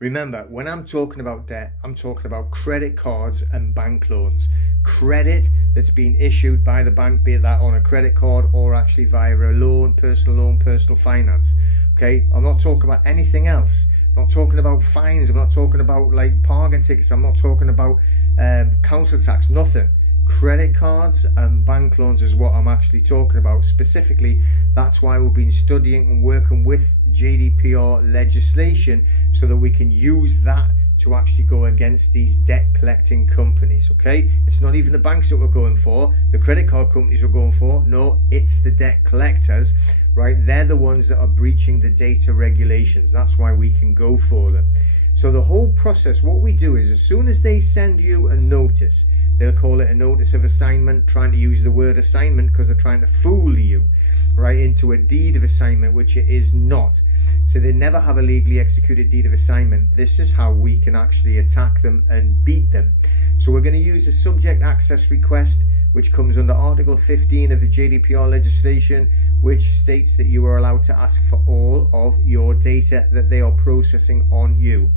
Remember, when I'm talking about debt, I'm talking about credit cards and bank loans. Credit that's been issued by the bank, be that on a credit card or actually via a loan, personal finance. Okay, I'm not talking about anything else. I'm not talking about fines. I'm not talking about like parking tickets. I'm not talking about council tax, nothing. Credit cards and bank loans is what I'm actually talking about. Specifically, that's why we've been studying and working with GDPR legislation so that we can use that to actually go against these debt collecting companies. Okay, it's not even the banks that we're going for, the credit card companies we're going for. No, it's the debt collectors, right? They're the ones that are breaching the data regulations. That's why we can go for them. So the whole process, what we do is, as soon as they send you a notice, they'll call it a notice of assignment, trying to use the word assignment because they're trying to fool you, right, into a deed of assignment, which it is not. So they never have a legally executed deed of assignment. This is how we can actually attack them and beat them. So we're going to use a subject access request, which comes under Article 15 of the GDPR legislation, which states that you are allowed to ask for all of your data that they are processing on you.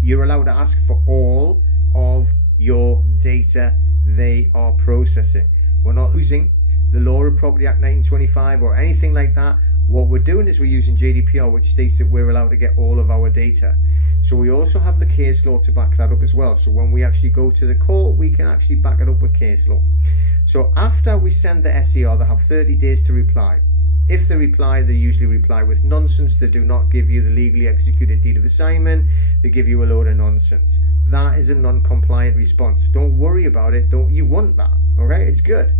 You're allowed to ask for all of your data they are processing. We're not using the Law of Property Act 1925 or anything like that. What we're doing is we're using GDPR, which states that we're allowed to get all of our data. So we also have the case law to back that up as well. So when we actually go to the court, we can actually back it up with case law. So after we send the SER, they have 30 days to reply. If they reply, they usually reply with nonsense. They do not give you the legally executed deed of assignment. They give you a load of nonsense. That is a non-compliant response. Don't worry about it. Don't you want that? Okay, it's good.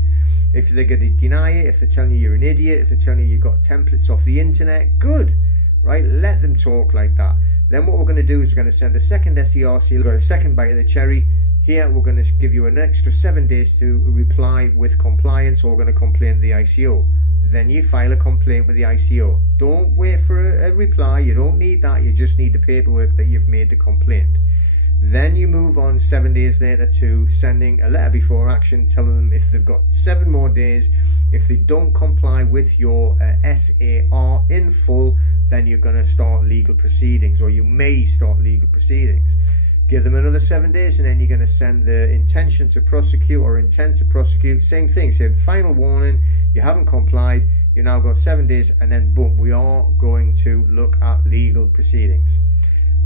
If they're going to deny it, if they're telling you you're an idiot, if they're telling you you got templates off the internet, good, right? Let them talk like that. Then what we're going to do is we're going to send a second SER, so you've got a second bite of the cherry. Here we're going to give you an extra 7 days to reply with compliance, or we're going to complain to the ICO. Then you file a complaint with the ICO. Don't wait for a reply. You don't need that. You just need the paperwork that you've made the complaint. Then you move on 7 days later to sending a letter before action, telling them if they've got 7 more days, if they don't comply with your SAR in full, then you're going to start legal proceedings, or you may start legal proceedings. Give them another 7 days, and then you're going to send the intention to prosecute or intent to prosecute. Same thing. So final warning, you haven't complied, you now got 7 days, and then boom, we are going to look at legal proceedings.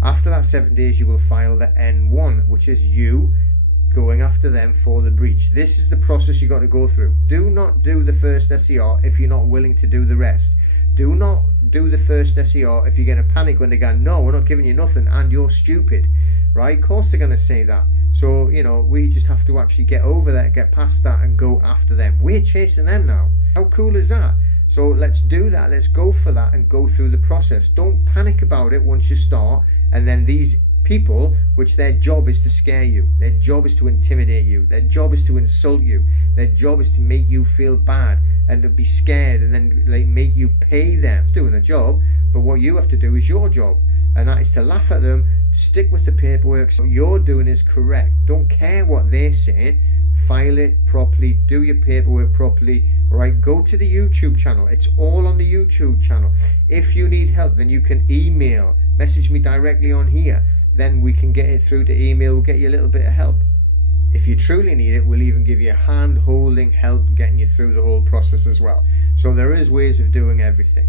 After that 7 days, you will file the N1, which is you going after them for the breach. This is the process you got to go through. Do not do the first SER if you're not willing to do the rest. Do not do the first SER if you're going to panic when they go, no, we're not giving you nothing and you're stupid, right? Of course they're going to say that. So, you know, we just have to actually get over that, get past that and go after them. We're chasing them now. How cool is that? So let's do that. Let's go for that and go through the process. Don't panic about it once you start. And then these people, which their job is to scare you, their job is to intimidate you, their job is to insult you, their job is to make you feel bad and to be scared, and then like make you pay them. It's doing the job, but what you have to do is your job, and that is to laugh at them, stick with the paperwork. So what you're doing is correct. Don't care what they say. File it properly, do your paperwork properly, right? Go to the YouTube channel. It's all on the YouTube channel. If you need help, then you can message me directly on here. Then we can get it through to email. We'll get you a little bit of help. If you truly need it, we'll even give you hand-holding help getting you through the whole process as well. So there is ways of doing everything.